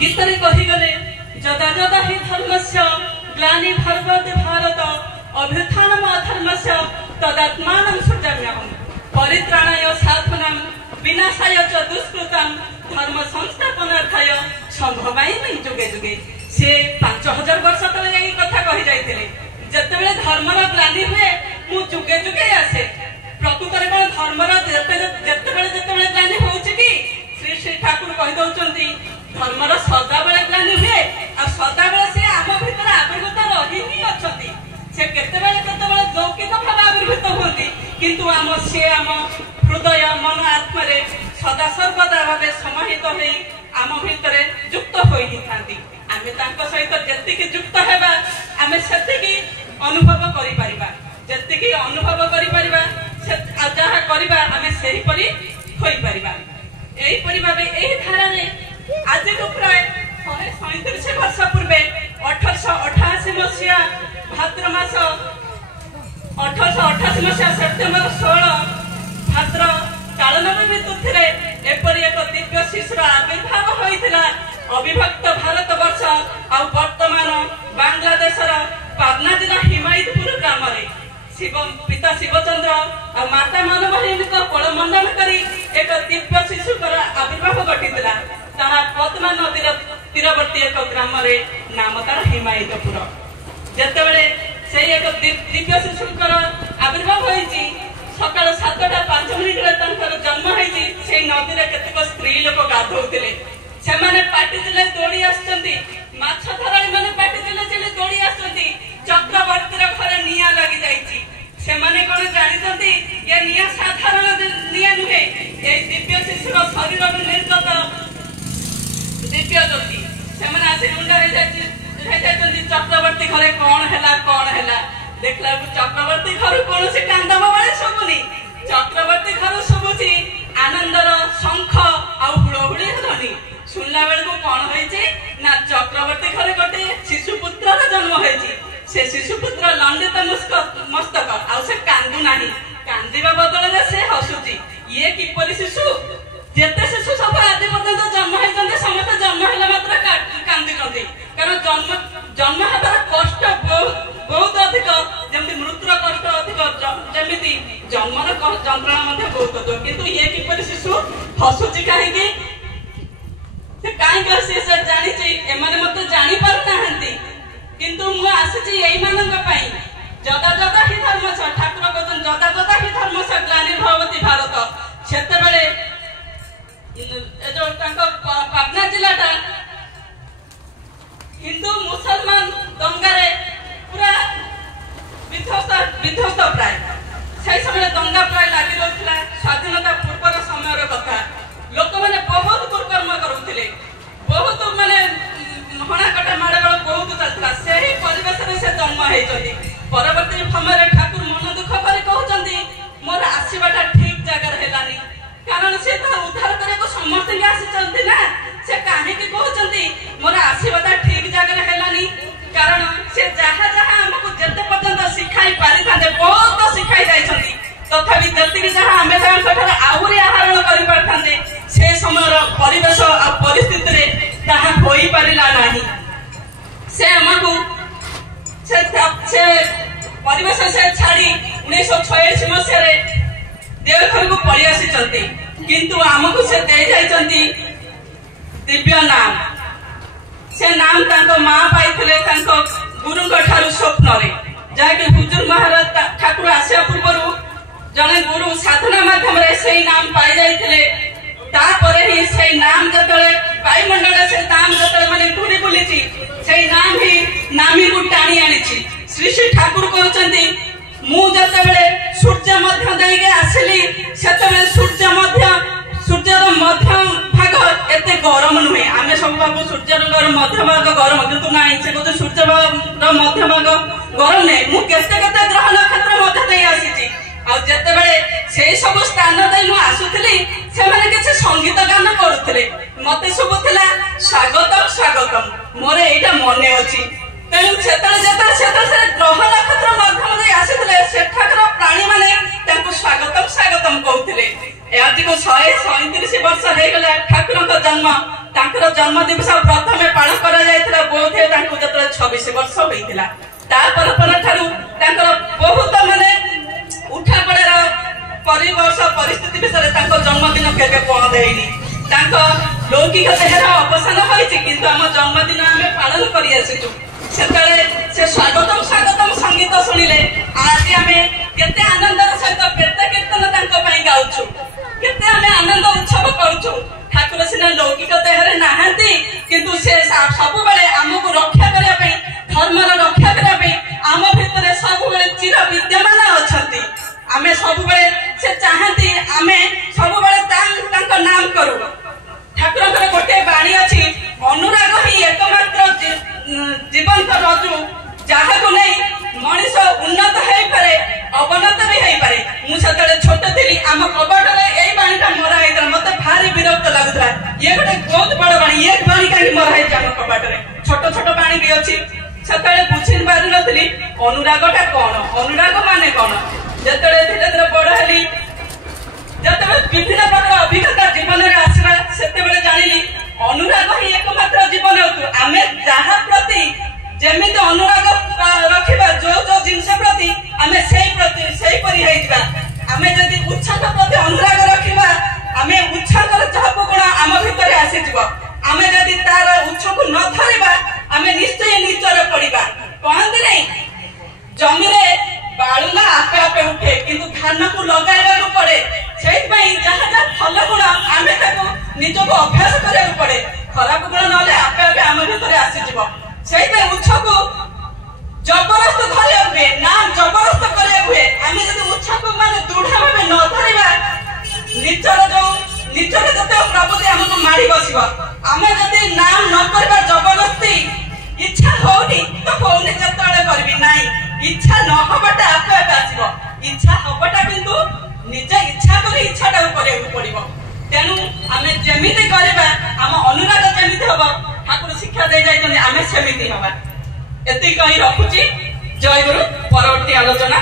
गीतरे कहीगले जदा जदा हि धर्मस्य ग्लानिर्भवति भारत अभ्युत्थानम् अधर्मस्य तदात्मानं सृजाम्यहम् परित्राणाय साधूनां विनाशाय च दुष्कृतां धर्म संस्थापनार्थाय संभवामि जुगे जुगे। से 5000 वर्ष तले ये कथा कहि जाइथिले जेतेबेले धर्मर ग्लानि हुए मु जुगे जुगे आसे। प्रकृतरे कोन धर्मर जेतेबेले ग्लानि होउछि कि श्री श्री ठाकुर कहि दउचंती धर्मर सदाबेले ग्लानि हुए आ सदाबेले से आम भितर आविर्भूत रही ही अछंती। से केतेबेले लौकिक भाव आविर्भूत होती किंतु आम से आम हृदय मन आत्मा रे सदा सर्वदा भावे समाहित होई आम भितर युक्त होई ही थांती। आमे तांको सहित जेतिकी युक्त हेबा आमे सेतिकी अनुभव करि परिबा जेतिकी अनुभव करि परिबा से जहा करिबा आमे सेही परि होई परिबा। एही परि भाबे एही धारा रे आज को प्राय 137 वर्ष पूर्वे 1888 मसिया भाद्र मास 1888 मसिया सेप्टेम्बर 16 भाद्र कालनवी तिथिरे एपरि एक दिव्य शिशुर आविर्भाव होइतिला। अविभक्त भारत वर्ष आ वर्तमान बांग्लादेशर पाटना जिला हिमायतपुर ग्राम रे शिव पिता शिवचंद्र और माता मानवहिनी को कोलमंडन करी एक दिव्य शिशुकर आविर्भाव घटितिला। ताहा पद्मा नदीर तीरवर्ती एक ग्राम रे नाम तार हिमायतपुर। जेतेबेले से एक दिव्य शिशुकर आविर्भाव होईची सकाळ 7:05 रे तंकर जन्म होईची। से नदी रे केतेक स्त्री लोक गाधौतिले से माने पाटी जिले दौड़ी आछंती माछ धराळी माने पाटी जिले दौड़ी आछंती। चक्रवर्ती रे घरे निया लागि जाईची से माने कोन जानिसंती ये निया साधारण निया नुहे ए दिव्य शिशुर शरीर रे निर्गत दिव्य ज्योति से माने आसे मुंडा रे जाईची चक्रवर्ती घरे कोन हैला देखला चक्रवर्ती घर कोन से कांदम वाले सबुनी चक्रवर्ती घर सबुची आनंदर शंख आ हुड़हुड़ी ध्वनि सुनला बेल को कौन होईची ना चक्रवर्ती घरे गोटे शिशुपुत्र जन्म होईची। से शिशुपुत्र लंडित मस्तक आ से कांदु नाही कांदिबा बदले से हसुची। ये किपरि शिशु जेते शिशु सब आदि पर्यंत जन्म होईचंते समस्त जन्म होला मात्र कांदिचंती कारण जन्म हेबार कष्ट बहुत अधिक जेमति मृत्युर कष्ट अधिक जेमिति जन्मर जंत्रणा मध्ये बहुत अधिक किंतु ये किपरि शिशु हसुची काहेकि से जानी एमाने मत जानी पार नाहंती किंतु मु आसीची एई मानक पई जदा जदा हि धर्म छ ठाकुर कहतन जदा जदा हि धर्म छ ग्लानिर्भवति भारत। सेते बेले ए जो तांको पाटना जिल्लाटा हिंदू मुसलमान दंगारे पूरा विध्वस्त प्राय से समय दंगा प्राय लागि रहथिला। स्वाधीनता पूर्वर समय कथा लोक माने बहुत कुकर्म करुथिले बहुत माने हणाकटा माड़गोल बहुत चलता से ही परिवेश रे से जन्म हेचंती। परवर्ती समय रे ठाकुर मन दुख करी कहउचंती मोर आसीबाटा ठीक जगह हेलानी कारण से तो उद्धार करे को समस्त के आसीचंती ना से काहे के कहउचंती मोर आसीबाटा ठीक जगह हेलानी कारण से जहा जहा हमको जते पर्यंत सिखाई पारि थाते बहुत सिखाई जाइछंती तथापि जति जहा हमें तांकर आहुरी आहरण करि परथांते से समय परिवेश आ परिस्थिति रे ताहा होई परिला नाही। से हमको से परिवेश से छाड़ी 1946 मसिया रे देवघर को पळि आसी चलते किंतु हमको से दे जाई चंती दिव्य नाम। से नाम तांको मां पाइथिले तांको गुरुଙ୍କ ठारू स्वप्न रे जाके हुजूर महाराज ठाकुर आसिया पूर्वरु जने गुरु साधना माध्यम रे सेही नाम पाई जाइथिले। तापरे ही सेही नाम जतले वायुमंडल से नाम जतले माने घुरी बुलिची सेही नाम ही नामी को टाणी आनिची। श्री श्री ठाकुर कहउचंती मु जतबेले सूर्य मध्य देके आसिली सेतबेले सूर्यर मध्य भाग एते गरम नुहे आमे सब बाबू सूर्यर मध्य भाग गरम किंतु नाही से को सूर्यर मध्य भाग गरम नै मु केते केते ग्रह नक्षत्र मध्य देई आसीची आ जेतेबेले सेही सब स्थान देई मु आसुथली से माने किछ संगीत गान करूथले मते सुबुथला स्वागतम स्वागतम मोरे एटा मने अछि तेनु जेता से ग्रह नक्षत्र माध्यम देई आसीथले सेठाकर प्राणी माने तांको स्वागतम स्वागतम कहउथले। आज को 137 वर्ष हो गला ठाकुर जन्म ତାଙ୍କର ଜନ୍ମ ଦିବସ ପ୍ରଥମେ ପାଳନ କରାଯାଇଥିଲା ବୋଧେ ତାଙ୍କୁ ଯେତେବେଳେ 26 ବର୍ଷ ହୋଇଥିଲା। ତାପର ଠାରୁ ତାଙ୍କର ବହୁତ ମାନେ ଉଠାପଡ଼ାର ପରିବେଶ ପରିସ୍ଥିତି ବିଷୟରେ ତାଙ୍କ ଜନ୍ମଦିନ କେବେ ବନ୍ଦ ହେଇନି। ତାଙ୍କ ଲୌକିକ ଦେହର ଅବସାନ ହୋଇଛି କିନ୍ତୁ ଆମ ଜନ୍ମଦିନ ଆମେ ପାଳନ କରି ଆସିଛୁ। ସେତେବେଳେ ସେ ସ୍ୱାଗତମ ସ୍ୱାଗତମ ସଙ୍ଗୀତ ଶୁଣିଲେ ଆଜି ଆମେ କେତେ ଆନନ୍ଦର ସହିତ କେତେ କୀର୍ତ୍ତନ ତାଙ୍କ ପାଇଁ ଗାଉଛୁ, କେତେ ଆମେ ଆନନ୍ଦ ଉତ୍ସବ କରୁଛୁ। ଠାକୁର ସିନା ଲୌକିକ ଦେହରେ ନାହାନ୍ତି କିନ୍ତୁ ସେ ସବୁବେଳେ ଆମକୁ ରକ୍ଷା କରିବା ପାଇଁ, ଧର୍ମର ରକ୍ଷା କରିବା ପାଇଁ ଆମ ଭିତରେ ସବୁବେଳେ ଚିର ବିଦ୍ୟମାନ ଅଛନ୍ତି। ଆମେ ସବୁବେଳେ ସେ ଚାହାନ୍ତି ଆମେ ସବୁବେଳେ ତାଙ୍କ ନାମ କରୁ। ଠାକୁରଙ୍କର ଗୋଟେ ବାଣୀ ଅଛି, ଅନୁରାଗ ହିଁ ଏକମାତ୍ର ଜୀବନ୍ତ ରଜୁ ଯାହାକୁ ନେଇ ମଣିଷ ଉନ୍ନତ ହେଇପାରେ ଅବନତ ବି ହେଇପାରେ। ମୁଁ ସେତେବେଳେ ଛୋଟ ଥିଲି, ଆମ କବାଟରେ ଏଇ ବାଣୀଟା ମରା ହେଇଥିଲା। ମତେ ଭାରି ବିରକ୍ତ ଲାଗୁଥିଲା, ଇଏ ଗୋଟେ ବହୁତ ବଡ ବାଣୀ, ଇଏ ବାଣୀ କାହିଁକି ମରା ହେଇଛି ଆମ କବାଟରେ? ଛୋଟ ଛୋଟ ବାଣୀ ବି ଅଛି। ସେତେବେଳେ ବୁଝି ପାରୁନଥିଲି ଅନୁରାଗଟା କଣ, ଅନୁରାଗ ମାନେ କଣ। ଯେତେବେଳେ ଧୀରେ ଧୀରେ ବଡ ହେଲି, ଯେତେବେଳେ ବିଭିନ୍ନ ପ୍ରକାର ଅଭିଜ୍ଞତା ଜୀବନରେ ଆସିଲା, ସେତେବେଳେ ଜାଣିଲି ଅନୁରାଗ ହିଁ ଏକମାତ୍ର ଜୀବନ। ଆମେ ଯାହା ପ୍ରତି ଯେମିତି ଅନୁରାଗ ରଖିବା, ଯୋଉ ଜିନିଷ ପ୍ରତି ଆମେ ସେଇପରି ହେଇଯିବା। ଆମେ ଯଦି ଉତ୍ସାହ ପ୍ରତି ଅନୁରାଗ ରଖିବା, ଆମେ ଉତ୍ସାହର ସବୁ ଗୁଣ ଆମ ଭିତରେ ଆସିଯିବ। ଆମେ ଯଦି ତାର ଉତ୍ସକୁ ନ ଧରିବା ଆମେ ନିଶ୍ଚୟ ନିଚରେ ପଡିବା। କହନ୍ତି ନାଇଁ ଜମିରେ ବାଳୁଙ୍ଗା ଆପେ ଆପେ ଉଠେ କିନ୍ତୁ ଧାନକୁ ଲଗାଇବାକୁ ପଡେ। ସେଇଥିପାଇଁ ଯାହା ଯାହା ଭଲ ଗୁଣ ଆମେ ତାକୁ ନିଜକୁ ଅଭ୍ୟାସ କରିବାକୁ ପଡେ। ଖରାପ ଗୁଣ ନହେଲେ ଆପେ ଆପେ ଆମ ଭିତରେ ଆସିଯିବ। ସେଇଥିପାଇଁ ଉତ୍ସକୁ ଜବରଦସ୍ତ ଧରିବାକୁ ହୁଏ, ନା ଜବରଦସ୍ତ କରିବାକୁ ହୁଏ। ଆମେ ଯଦି ଉତ୍ସକୁ ମାନେ ଦୃଢ ଭାବେ ନ ଧରିବା, ନିଜର ଯେତେ ପ୍ରଭୁତି ଆମକୁ ମାଡି ବସିବ। ଆମେ ଯଦି ନାମ ନ କରିବା ଜବରଦସ୍ତି, ଇଚ୍ଛା ହଉନି ତ ହଉନି, ଯେତେବେଳେ କରିବି ନାଇଁ, ଇଚ୍ଛା ନ ହବାଟା ଆପେ ଆପେ ଆସିବ। ଇଚ୍ଛା ହବାଟା କିନ୍ତୁ ନିଜେ ଇଚ୍ଛା କରି ଇଚ୍ଛାଟାକୁ କରିବାକୁ ପଡିବ। ତେଣୁ ଆମେ ଯେମିତି କରିବା, ଆମ ଅନୁରାଗ ଯେମିତି ହବ ଠାକୁର ଶିକ୍ଷା ଦେଇ ଯାଇଛନ୍ତି, ଆମେ ସେମିତି ହବା। ଏତିକି କହି ରଖୁଛି। ଜୟ ଗୁରୁ। ପରବର୍ତ୍ତୀ ଆଲୋଚନା